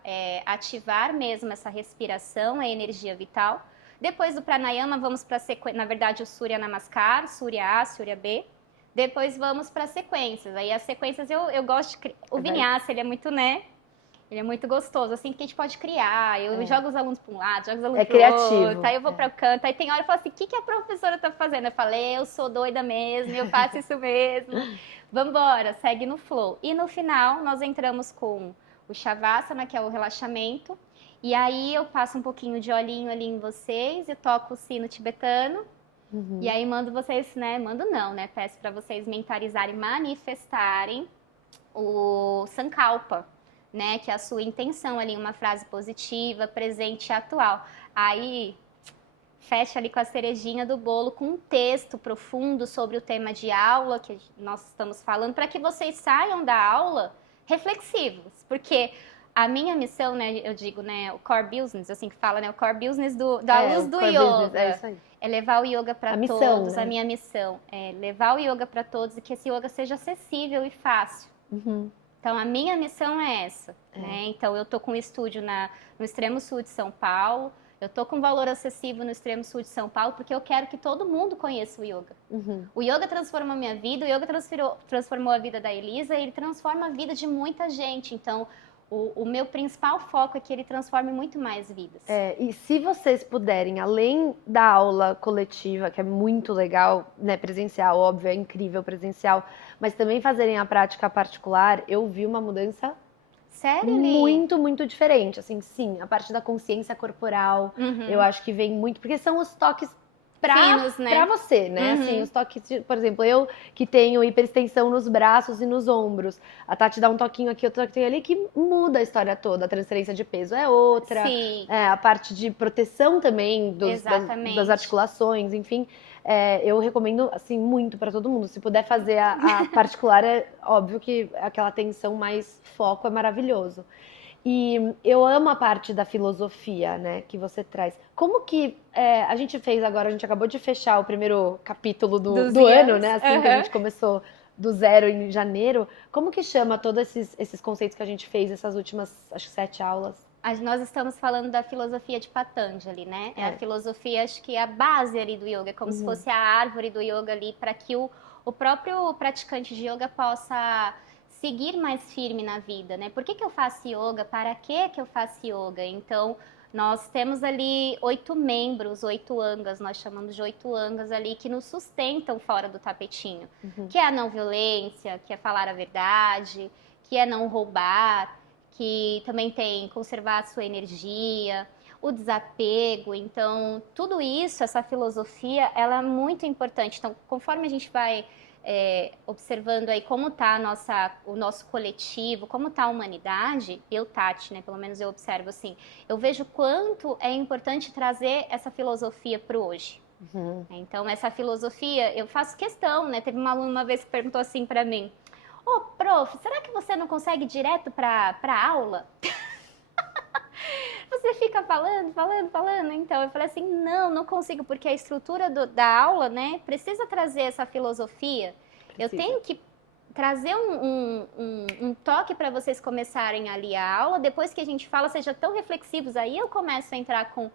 ativar mesmo essa respiração, a energia vital. Depois do Pranayama vamos para na verdade o Surya Namaskar, Surya A, Surya B. Depois vamos para sequências. Aí as sequências eu gosto de o Vinyasa, ele é muito, né? Ele é muito gostoso, assim, porque a gente pode criar. Eu jogo os alunos para um lado, jogo os alunos para o outro, aí eu vou para o canto. Aí tem hora que eu falo assim, o que a professora tá fazendo? Eu falei, eu sou doida mesmo, eu faço isso mesmo. Vambora, segue no flow. E no final, nós entramos com o Shavasana, que é o relaxamento. E aí eu passo um pouquinho de olhinho ali em vocês e toco o sino tibetano. E aí mando vocês, né? Mando não, né? Peço para vocês mentalizarem, manifestarem o Sankalpa, né, que é a sua intenção ali, uma frase positiva, presente e atual. Aí, fecha ali com a cerejinha do bolo, com um texto profundo sobre o tema de aula que nós estamos falando, para que vocês saiam da aula reflexivos, porque a minha missão, né, eu digo, né, o core business, assim que fala, né, o core business da luz do yoga, é levar o yoga para todos, né? A minha missão é levar o yoga para todos e que esse yoga seja acessível e fácil. Então, a minha missão é essa, né? Então, eu tô com um estúdio no extremo sul de São Paulo, eu tô com valor acessível no extremo sul de São Paulo, porque eu quero que todo mundo conheça o yoga. O yoga transformou a minha vida, o yoga transformou a vida da Elisa, e ele transforma a vida de muita gente. Então, o meu principal foco é que ele transforme muito mais vidas. E se vocês puderem, além da aula coletiva, que é muito legal, né, presencial, óbvio, é incrível presencial, mas também fazerem a prática particular, eu vi uma mudança Sério, Li? muito, muito diferente. Assim, sim, a parte da consciência corporal, eu acho que vem muito, porque são os toques finos, né? Pra você, né? Assim, os toques, por exemplo, eu que tenho hiperextensão nos braços e nos ombros, a Tati dá um toquinho aqui, outro toquinho ali, que muda a história toda. A transferência de peso é outra. Sim. A parte de proteção também das articulações, enfim. Eu recomendo, assim, muito pra todo mundo. Se puder fazer a particular, é óbvio que aquela atenção mais foco é maravilhoso. E eu amo a parte da filosofia, né, que você traz. Como que a gente fez agora, a gente acabou de fechar o primeiro capítulo do ano, né, assim que a gente começou do zero em janeiro. Como que chama todos esses conceitos que a gente fez, essas últimas, acho que 7 aulas? Nós estamos falando da filosofia de Patanjali, né? É a filosofia, acho que é a base ali do yoga, é como se fosse a árvore do yoga ali, para que o próprio praticante de yoga possa seguir mais firme na vida, né? Por que eu faço yoga? Para que eu faço yoga? Então, nós temos ali 8 membros, 8 angas, nós chamamos de 8 angas ali, que nos sustentam fora do tapetinho. Que é a não violência, que é falar a verdade, que é não roubar, que também tem conservar a sua energia, o desapego. Então, tudo isso, essa filosofia, ela é muito importante. Então, conforme a gente vai observando aí como está o nosso coletivo, como está a humanidade, eu, Tati, né, pelo menos eu observo assim, eu vejo quanto é importante trazer essa filosofia para o hoje. Então, essa filosofia, eu faço questão, né, teve uma aluna uma vez que perguntou assim para mim, prof, será que você não consegue ir direto para aula? Você fica falando. Então, eu falei assim, não consigo, porque a estrutura da aula, né, precisa trazer essa filosofia. Eu tenho que trazer um toque para vocês começarem ali a aula. Depois que a gente fala, sejam tão reflexivos, aí eu começo a entrar com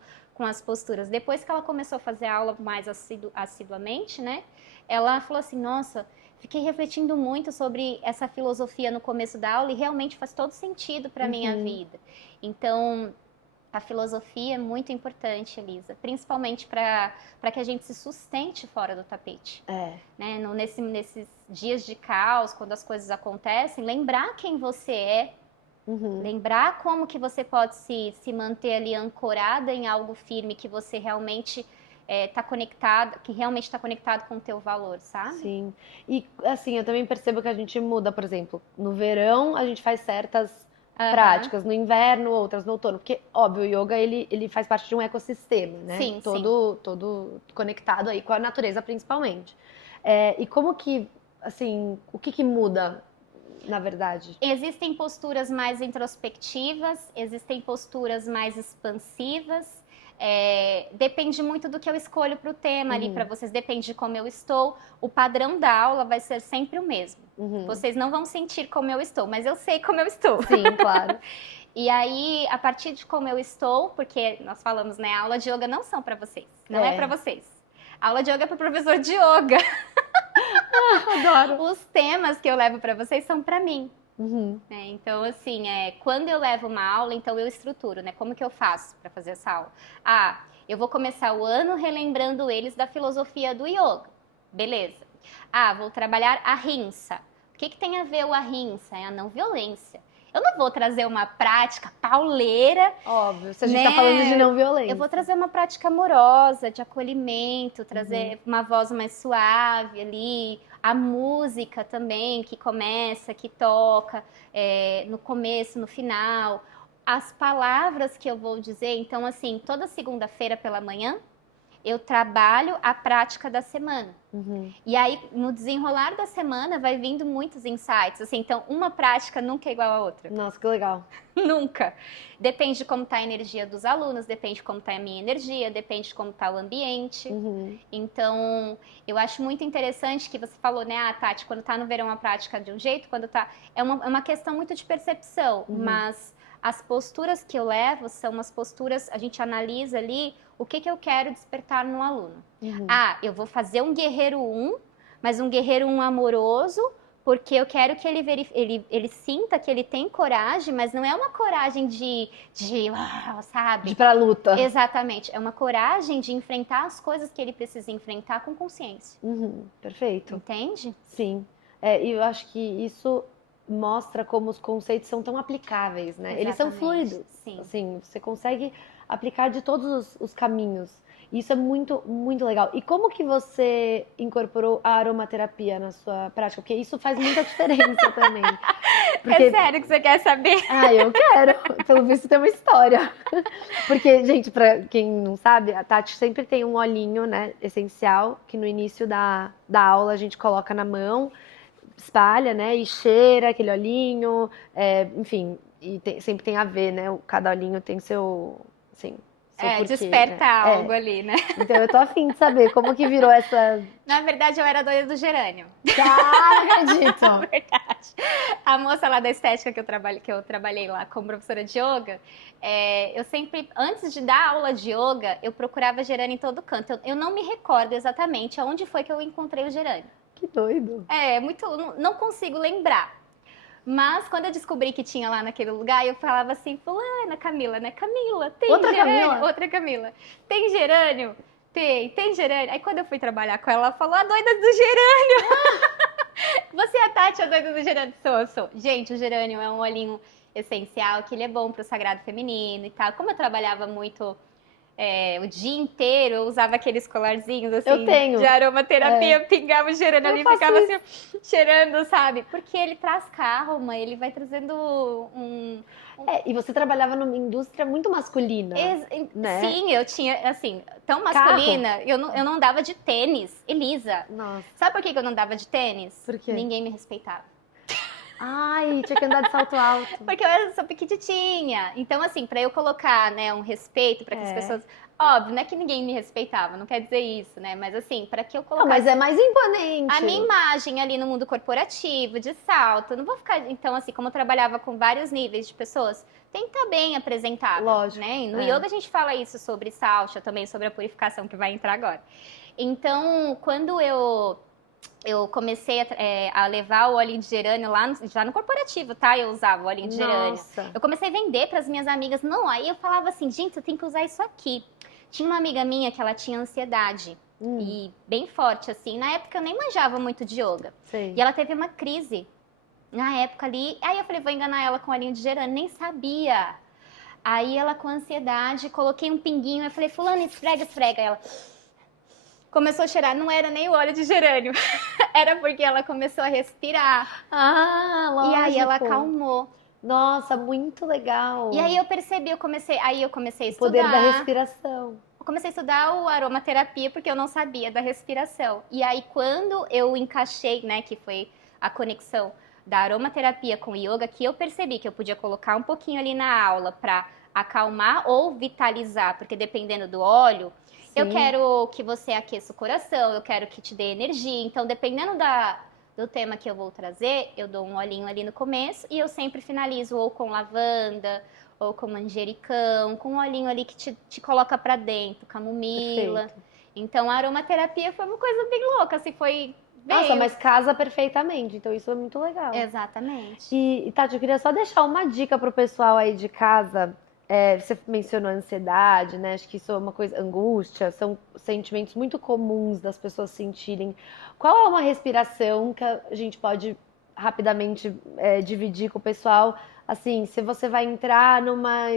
as posturas. Depois que ela começou a fazer a aula mais assiduamente, né, ela falou assim, nossa, fiquei refletindo muito sobre essa filosofia no começo da aula e realmente faz todo sentido para minha vida. Então, A filosofia é muito importante, Elisa, principalmente para que a gente se sustente fora do tapete. Né? Nesses dias de caos, quando as coisas acontecem, lembrar quem você é, lembrar como que você pode se manter ali ancorada em algo firme que você realmente está conectado, que realmente está conectado com o teu valor, sabe? Sim. E assim, eu também percebo que a gente muda, por exemplo, no verão a gente faz certas práticas, no inverno, outras no outono. Porque, óbvio, o yoga, ele faz parte de um ecossistema, né? Sim, todo conectado aí com a natureza, principalmente. E como que, assim, o que muda, na verdade? Existem posturas mais introspectivas, existem posturas mais expansivas. Depende muito do que eu escolho para o tema ali para vocês, depende de como eu estou. O padrão da aula vai ser sempre o mesmo. Vocês não vão sentir como eu estou, mas eu sei como eu estou. Sim, claro. E aí, a partir de como eu estou, porque nós falamos, né, a aula de yoga não são para vocês, não é para vocês. A aula de yoga é para o professor de yoga. Adoro. Os temas que eu levo para vocês são para mim. Então, assim, quando eu levo uma aula, então eu estruturo, né? Como que eu faço para fazer essa aula? Eu vou começar o ano relembrando eles da filosofia do yoga. Beleza. Vou trabalhar a ahimsa. O que tem a ver o ahimsa? É a não violência. Eu não vou trazer uma prática pauleira. Óbvio, se a gente tá falando de não violência. Eu vou trazer uma prática amorosa, de acolhimento, trazer uma voz mais suave ali. A música também, que começa, que toca, no começo, no final. As palavras que eu vou dizer, então assim, toda segunda-feira pela manhã, eu trabalho a prática da semana. E aí, no desenrolar da semana, vai vindo muitos insights. Assim, então, uma prática nunca é igual a outra. Nossa, que legal. Nunca. Depende de como está a energia dos alunos, depende de como está a minha energia, depende de como está o ambiente. Então, eu acho muito interessante que você falou, né, Tati, quando está no verão a prática de um jeito, quando está... É uma questão muito de percepção, mas as posturas que eu levo são umas posturas, a gente analisa ali o que eu quero despertar no aluno. Eu vou fazer um guerreiro 1, mas um guerreiro 1 amoroso, porque eu quero que ele sinta que ele tem coragem, mas não é uma coragem sabe? De ir pra luta. Exatamente. É uma coragem de enfrentar as coisas que ele precisa enfrentar com consciência. Perfeito. Entende? Sim. E eu acho que isso mostra como os conceitos são tão aplicáveis, né? Exatamente. Eles são fluidos. Sim. Assim, você consegue aplicar de todos os caminhos. Isso é muito, muito legal. E como que você incorporou a aromaterapia na sua prática? Porque isso faz muita diferença também. Porque... É sério que você quer saber? Eu quero. Pelo visto tem uma história. Porque, gente, pra quem não sabe, a Tati sempre tem um olhinho, né, essencial, que no início da aula a gente coloca na mão, espalha, né, e cheira aquele olhinho, enfim, e sempre tem a ver, né, cada olhinho tem seu, assim... porquê, desperta né? algo ali, né? Então eu tô afim de saber como que virou essa... Na verdade, eu era doida do gerânio. Não acredito! Na verdade. A moça lá da estética que eu trabalhei lá como professora de yoga, eu sempre, antes de dar aula de yoga, eu procurava gerânio em todo canto. Eu não me recordo exatamente aonde foi que eu encontrei o gerânio. Que doido! Não consigo lembrar. Mas quando eu descobri que tinha lá naquele lugar, eu falava assim, fulana, Camila, né? Camila, tem Outra gerânio? Camila? Outra Camila. Tem gerânio? Tem gerânio. Aí quando eu fui trabalhar com ela, ela falou, a doida do gerânio. Você é a Tati, a doida do gerânio? Sou. Gente, o gerânio é um olhinho essencial, que ele é bom pro sagrado feminino e tal. Como eu trabalhava muito... o dia inteiro eu usava aqueles colarzinhos assim de aromaterapia, pingava o gerânio ali, ficava assim, cheirando, sabe? Porque ele traz calma, ele vai trazendo e você trabalhava numa indústria muito masculina, né? Sim, eu tinha, assim, tão masculina, eu não andava de tênis, Elisa. Nossa. Sabe por que eu não andava de tênis? Por quê? Ninguém me respeitava. Ai, tinha que andar de salto alto. Porque eu sou pequititinha. Então, assim, pra eu colocar, né, um respeito pra que as pessoas... Óbvio, não é que ninguém me respeitava, não quer dizer isso, né? Mas, assim, pra que eu colocasse... Mas é mais imponente. A minha imagem ali no mundo corporativo, de salto, eu não vou ficar... Então, assim, como eu trabalhava com vários níveis de pessoas, tem que estar bem apresentável, lógico, né? E no yoga a gente fala isso sobre salsha, também sobre a purificação que vai entrar agora. Então, quando eu eu comecei a levar o olhinho de gerânio lá já no corporativo, tá? Eu usava o olhinho de gerânio. Nossa. Eu comecei a vender para as minhas amigas. Não, aí eu falava assim, gente, você tem que usar isso aqui. Tinha uma amiga minha que ela tinha ansiedade. E bem forte, assim. Na época eu nem manjava muito de yoga. Sei. E ela teve uma crise na época ali. Aí eu falei, vou enganar ela com olhinho de gerânio. Nem sabia. Aí ela com ansiedade, coloquei um pinguinho. Eu falei, fulano, esfrega, esfrega. Ela começou a cheirar. Não era nem o óleo de gerânio. Era porque ela começou a respirar. Ah, lógico. E aí ela acalmou. Nossa, muito legal. E aí eu percebi, eu comecei a O estudar. poder da respiração. Eu comecei a estudar o aromaterapia porque eu não sabia da respiração. E aí quando eu encaixei, né, que foi a conexão da aromaterapia com o yoga, que eu percebi que eu podia colocar um pouquinho ali na aula para acalmar ou vitalizar, porque dependendo do óleo, eu Sim. quero que você aqueça o coração, eu quero que te dê energia. Então, dependendo do tema que eu vou trazer, eu dou um olhinho ali no começo e eu sempre finalizo ou com lavanda, ou com manjericão, com um olhinho ali que te coloca pra dentro, camomila. Perfeito. Então, a aromaterapia foi uma coisa bem louca, assim, foi... Nossa, veio. mas casa perfeitamente, então isso é muito legal. Exatamente. E Tati, eu queria só deixar uma dica pro pessoal aí de casa. Você mencionou a ansiedade, né? Acho que isso é uma coisa, angústia, são sentimentos muito comuns das pessoas sentirem. Qual é uma respiração que a gente pode rapidamente dividir com o pessoal? Assim, se você vai entrar numa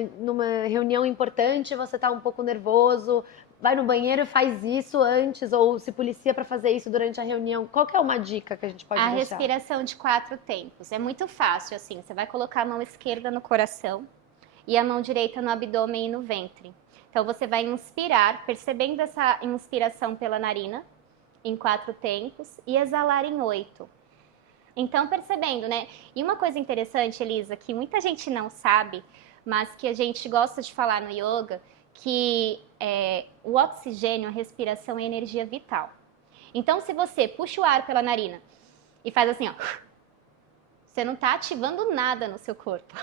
reunião importante, você tá um pouco nervoso, vai no banheiro e faz isso antes, ou se policia para fazer isso durante a reunião. Qual que é uma dica que a gente pode A deixar? respiração de 4 tempos. É muito fácil, assim. Você vai colocar a mão esquerda no coração e a mão direita no abdômen e no ventre. Então, você vai inspirar, percebendo essa inspiração pela narina, em 4 tempos, e exalar em 8. Então, percebendo, né? E uma coisa interessante, Elisa, que muita gente não sabe, mas que a gente gosta de falar no yoga, que o oxigênio, a respiração é energia vital. Então, se você puxa o ar pela narina e faz assim, ó, você não está ativando nada no seu corpo.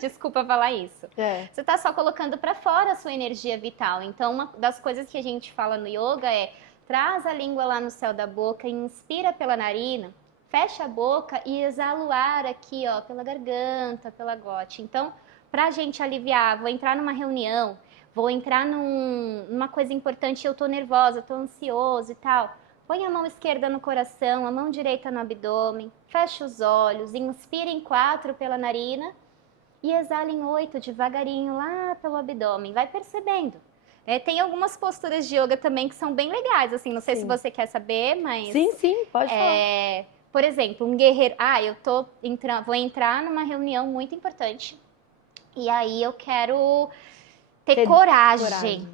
Desculpa falar isso. Você está só colocando para fora a sua energia vital. Então, uma das coisas que a gente fala no yoga é traz a língua lá no céu da boca, inspira pela narina, fecha a boca e exala o ar aqui, ó, pela garganta, pela glote. Então, para a gente aliviar, vou entrar numa reunião, vou entrar numa coisa importante, eu tô nervosa, tô ansioso e tal. Põe a mão esquerda no coração, a mão direita no abdômen, fecha os olhos, inspira em 4 pela narina e exala em 8 devagarinho lá pelo abdômen. Vai percebendo. Tem algumas posturas de yoga também que são bem legais, assim, não sei se você quer saber, mas... Sim, pode falar. Por exemplo, um guerreiro... eu vou entrar numa reunião muito importante e aí eu quero ter coragem.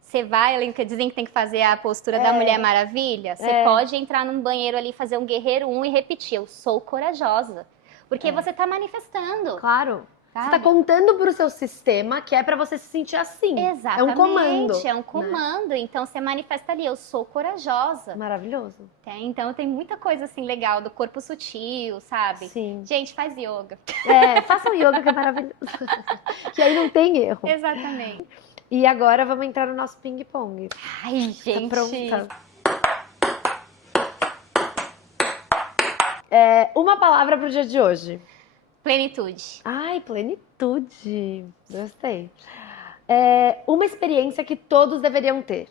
Você vai, dizem que tem que fazer a postura da Mulher Maravilha. Você pode entrar num banheiro ali, fazer um guerreiro 1 e repetir, eu sou corajosa. Porque você tá manifestando. Claro. Sabe? Você tá contando pro seu sistema que é pra você se sentir assim. Exatamente. É um comando. É um comando. Né? Então você manifesta ali, eu sou corajosa. Maravilhoso. Então tem muita coisa assim legal do corpo sutil, sabe? Sim. Gente, faz yoga. Façam yoga que é maravilhoso. Que aí não tem erro. Exatamente. E agora vamos entrar no nosso ping-pong. Ai, gente. Tá pronta? Uma palavra pro dia de hoje. Plenitude. Ai, plenitude. Gostei. Uma experiência que todos deveriam ter.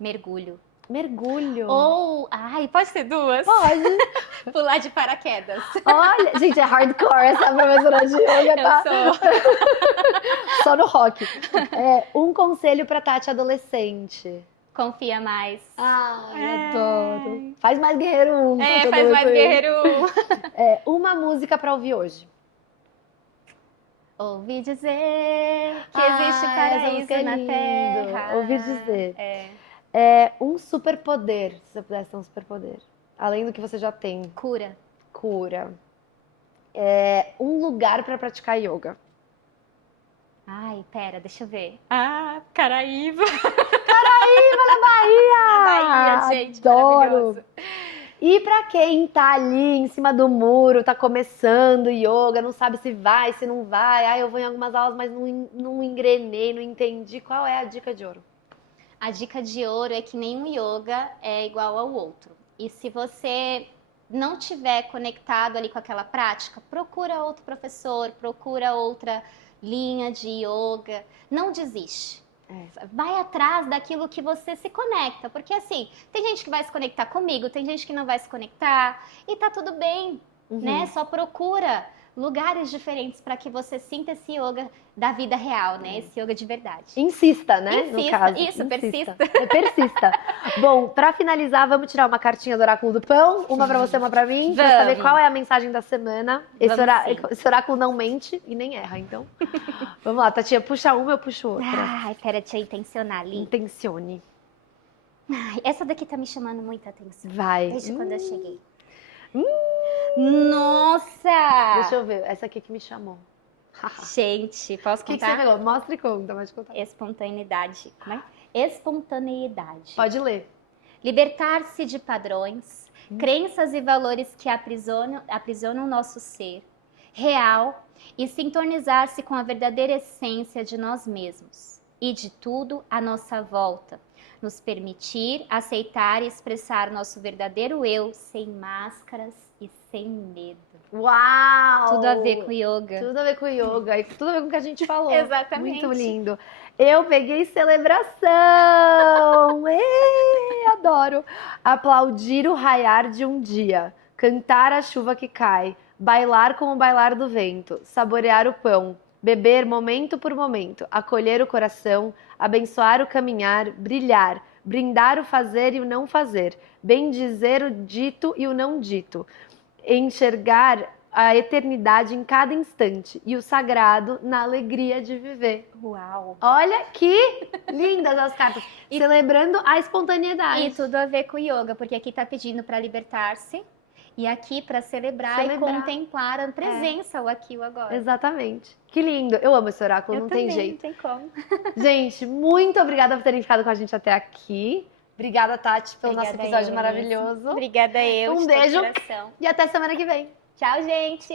Mergulho. Mergulho. Ou, pode ser 2? Pode. Pular de paraquedas. Olha, gente, é hardcore essa professora de yoga, tá? Eu sou. Só no rock. Um conselho pra Tati adolescente. Confia mais. Ai, adoro. Faz mais Guerreiro 1. Faz mais Guerreiro 1. Uma música pra ouvir hoje. Ouvi dizer que existe paraíso na terra. Ouvir dizer. Um superpoder, se você pudesse ter um superpoder. Além do que você já tem. Cura. Um lugar pra praticar yoga. Ai, pera, deixa eu ver. Caraíva. Caraíva, na Bahia! Bahia, gente, adoro! maravilhoso. E pra quem tá ali em cima do muro, tá começando yoga, não sabe se vai, se não vai. Eu vou em algumas aulas, mas não engrenei, não entendi. Qual é a dica de ouro? A dica de ouro é que nenhum yoga é igual ao outro. E se você não tiver conectado ali com aquela prática, procura outro professor, procura outra linha de yoga. Não desiste. Vai atrás daquilo que você se conecta. Porque assim, tem gente que vai se conectar comigo, tem gente que não vai se conectar. E tá tudo bem, né? Só procura lugares diferentes para que você sinta esse yoga da vida real, né? Esse yoga de verdade. Insista, né? No Insista, caso. isso, persista. Persista. Bom, pra finalizar, vamos tirar uma cartinha do Oráculo do Pão. Uma pra você, uma pra mim. Pra saber qual é a mensagem da semana. Esse oráculo não mente e nem erra, então. Vamos lá, Tatinha, puxa uma, eu puxo outra. Ai, pera, deixa eu intencionar ali. Intencione. Ai, essa daqui tá me chamando muita atenção. Vai. Desde quando eu cheguei. Nossa! Deixa eu ver, essa aqui que me chamou. Gente, posso O que contar? você pegou? Mostra e conta, pode contar. Espontaneidade. Como é? Espontaneidade. Pode ler. Libertar-se de padrões, crenças e valores que aprisionam nosso ser real e sintonizar-se com a verdadeira essência de nós mesmos e de tudo à nossa volta. Nos permitir aceitar e expressar nosso verdadeiro eu sem máscaras e sem medo. Uau! Tudo a ver com yoga. Tudo a ver com yoga e tudo a ver com o que a gente falou. Exatamente. Muito lindo. Eu peguei celebração. Adoro. Aplaudir o raiar de um dia. Cantar a chuva que cai. Bailar com o bailar do vento. Saborear o pão. Beber momento por momento. Acolher o coração. Abençoar o caminhar. Brilhar. Brindar o fazer e o não fazer. Bendizer o dito e o não dito. Enxergar a eternidade em cada instante e o sagrado na alegria de viver. Uau! Olha que lindas as cartas. Celebrando a espontaneidade. E tudo a ver com yoga, porque aqui tá pedindo para libertar-se e aqui para celebrar e contemplar a presença, o aqui e o agora. Exatamente. Que lindo. Eu amo esse oráculo, não tem jeito. Não tem como. Gente, muito obrigada por terem ficado com a gente até aqui. Obrigada, Tati, pelo Obrigada nosso episódio eu, maravilhoso. Obrigada eu. Um de todo beijo coração. e até semana que vem. Tchau, gente!